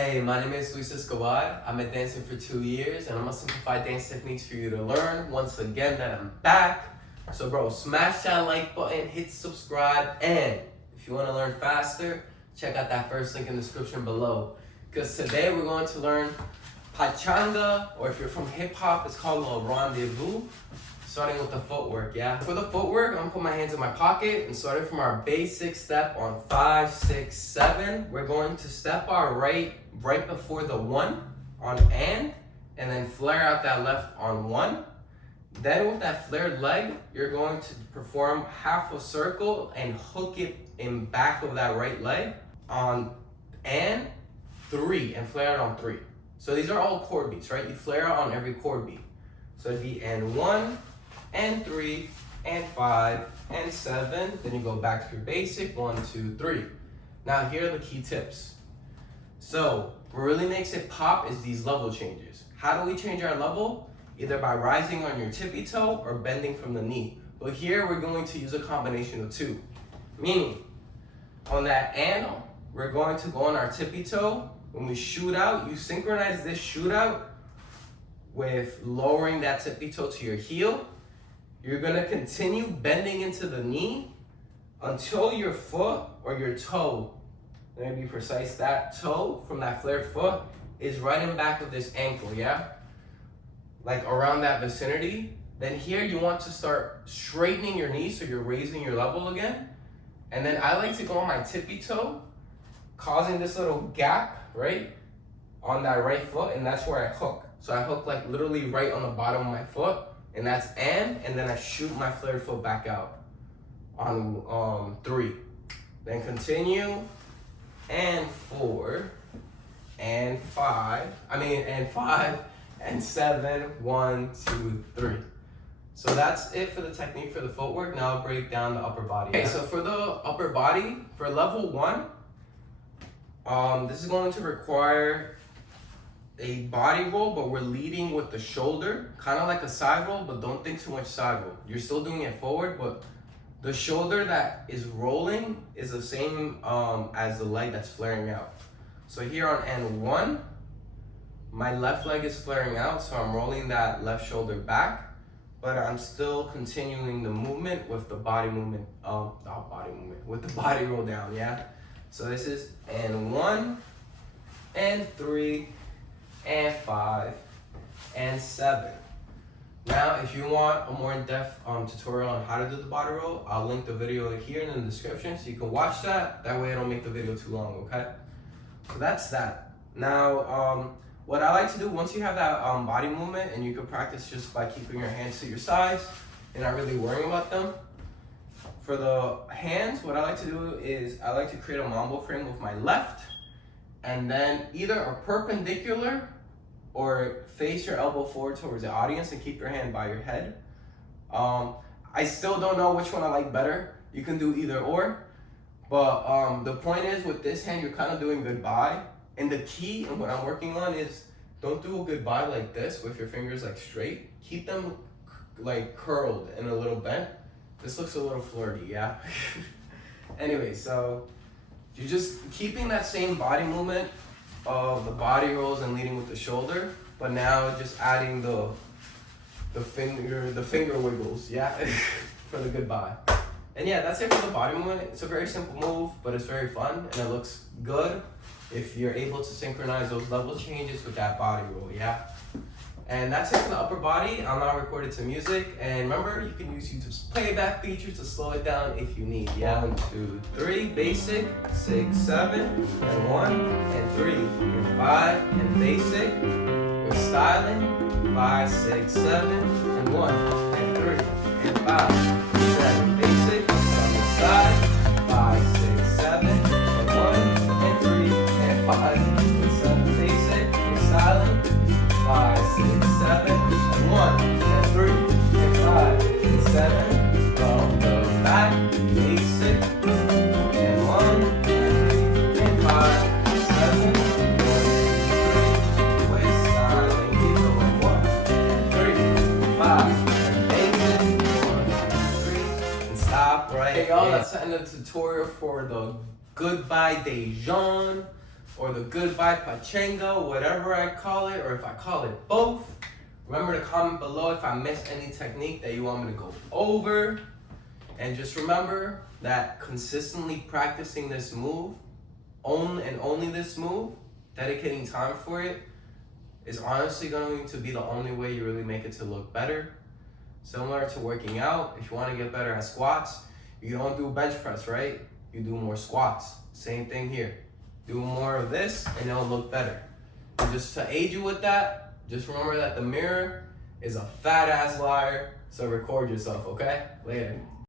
Hey, my name is Luis Escobar. I've been dancing for 2 years and I'm gonna simplify dance techniques for you to learn. Once again, that I'm back. So bro, smash that like button, hit subscribe, and if you wanna learn faster, check out that first link in the description below. Because today we're going to learn Pachanga, or if you're from hip hop, it's called a rendezvous. Starting with the footwork, yeah? For the footwork, I'm gonna put my hands in my pocket and starting from our basic step on 5, 6, 7, we're going to step our right before the 1 on and then flare out that left on 1. Then with that flared leg, you're going to perform half a circle and hook it in back of that right leg on and 3 and flare out on 3. So these are all chord beats, right? You flare out on every chord beat. So it'd be and 1, and 3, and 5, and 7. Then you go back to your basic 1, 2, 3. Now here are the key tips. So what really makes it pop is these level changes. How do we change our level? Either by rising on your tippy toe or bending from the knee. But here we're going to use a combination of 2. Meaning, on that and, we're going to go on our tippy toe. When we shoot out, you synchronize this shoot out with lowering that tippy toe to your heel. You're gonna continue bending into the knee until your foot or your toe, let me be precise, that toe from that flared foot is right in back of this ankle, yeah? Like around that vicinity. Then here you want to start straightening your knee so you're raising your level again. And then I like to go on my tippy toe, causing this little gap, right? On that right foot, and that's where I hook. So I hook like literally right on the bottom of my foot. And that's and then I shoot my flared foot back out on 3. Then continue, and 4, and 5, and 7, 1, 2, 3. So that's it for the technique for the footwork. Now I'll break down the upper body. Okay, so for the upper body, for level 1, this is going to require a body roll, but we're leading with the shoulder, kind of like a side roll, but don't think too much side roll. You're still doing it forward, but the shoulder that is rolling is the same as the leg that's flaring out. So here on N1, my left leg is flaring out, so I'm rolling that left shoulder back, but I'm still continuing the movement with the body movement, with the body roll down, yeah? So this is N1, N3, and 5, and 7. Now, if you want a more in-depth tutorial on how to do the body roll, I'll link the video here in the description so you can watch that. That way I don't make the video too long, okay? So that's that. Now, what I like to do once you have that body movement, and you can practice just by keeping your hands to your sides and not really worrying about them. For the hands, what I like to do is I like to create a mambo frame with my left, and then either a perpendicular or face your elbow forward towards the audience and keep your hand by your head. I still don't know which one I like better. You can do either or. But the point is with this hand, you're kind of doing goodbye. And the key and what I'm working on is don't do a goodbye like this with your fingers like straight. Keep them like curled and a little bent. This looks a little flirty, yeah? Anyway, so you're just keeping that same body movement of the body rolls and leading with the shoulder, but now just adding the finger wiggles, yeah, for the goodbye. And yeah, that's it for the body movement. It's a very simple move, but it's very fun and it looks good if you're able to synchronize those level changes with that body roll, yeah. And that's it for the upper body. I'm not recorded to music. And remember, you can use YouTube's playback feature to slow it down if you need. Yeah, 1, 2, 3, basic, 6, 7, and 1, and 3. Your 5, and basic. Your styling, 5, 6, 7, and 1, and 3, and 5, 7, basic. On the side, 5, 6, 7, and 1, and 3, and 5, and 7, basic. Your styling, 5, 6, 7, and 1, and 3, and 5, and 7, from the back, basic, and 1, and 3, and 5, and 7, 1, and 3, with styling, keep going, 1, and 3, and 5, and basic, 1, and 3, and stop right. Hey y'all, that's the end of the tutorial for the Goodbye Dijon or the goodbye Pachanga, whatever I call it, or if I call it both. Remember to comment below if I missed any technique that you want me to go over. And just remember that consistently practicing this move, only this move, dedicating time for it, is honestly going to be the only way you really make it to look better. Similar to working out, if you want to get better at squats, you don't do bench press, right? You do more squats. Same thing here. Do more of this and it'll look better. And just to aid you with that, just remember that the mirror is a fat ass liar, so record yourself, okay? Later.